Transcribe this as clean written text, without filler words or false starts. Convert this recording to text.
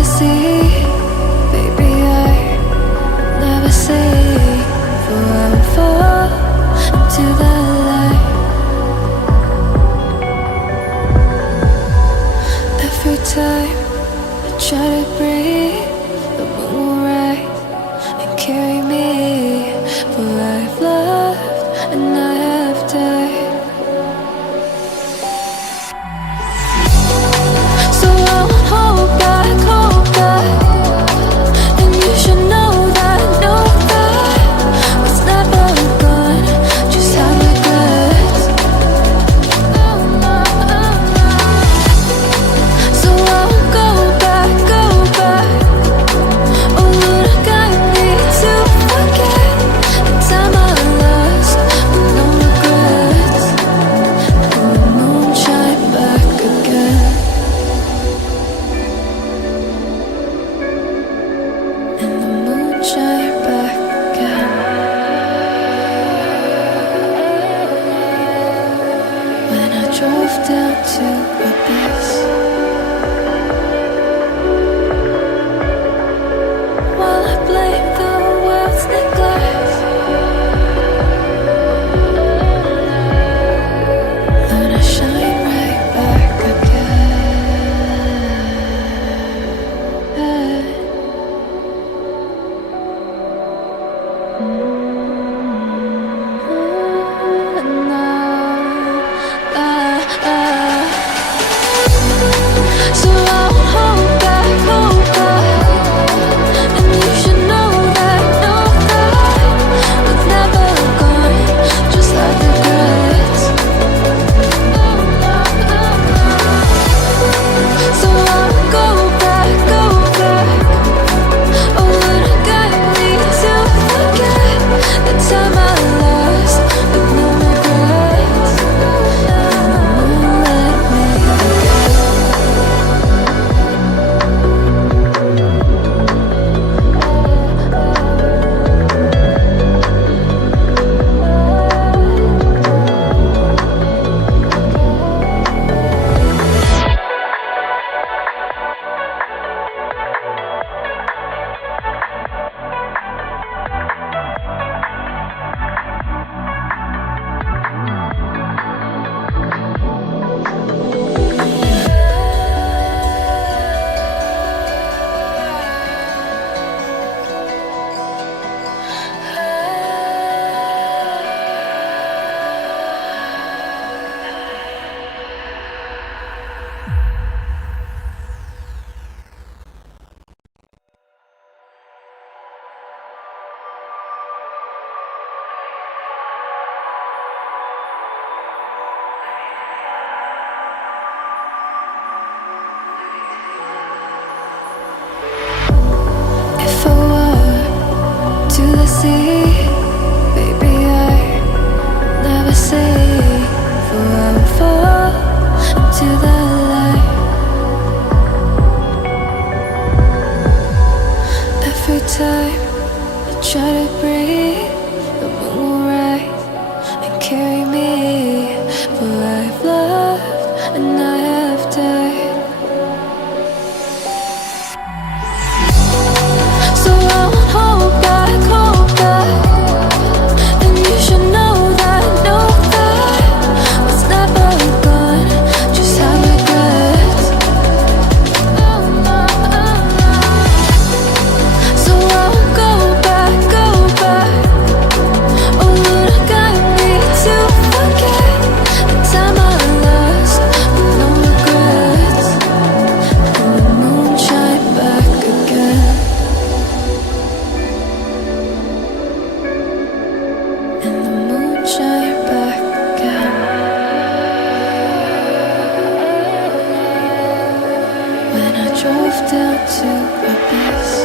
the sea. Baby, I never say, for I will fall into the light. Every time I try to breathe, the moon will rise and carry me. For I've loved and I have died. So I won't hold back, and you should know that what's never gone just have regrets. So I won't go back. Oh Lord, I got me to forget the time I lost with no regrets. And the moon shine back again. And the moon shine back again. When I drove down to my base, while I blame the world's neglect, then I shine right back again. So I won't hold back, and you should know that what's never gone just like regrets. So I won't go back. Oh Lord, I got me to forget the time I lost with no regrets. And the moon let me again. If I were to the sea, baby, I never say, for I will fall into the light. Every time I try to breathe, the moon will rise and carry me. For I've loved and I have died. So I won't hold back, and you should know that what's never gone just have regrets. So I won't go back. Oh Lord, I got me to forget the time I lost with no regrets. And the moon shine back again. And the moon shine back again. When I drove down to my base,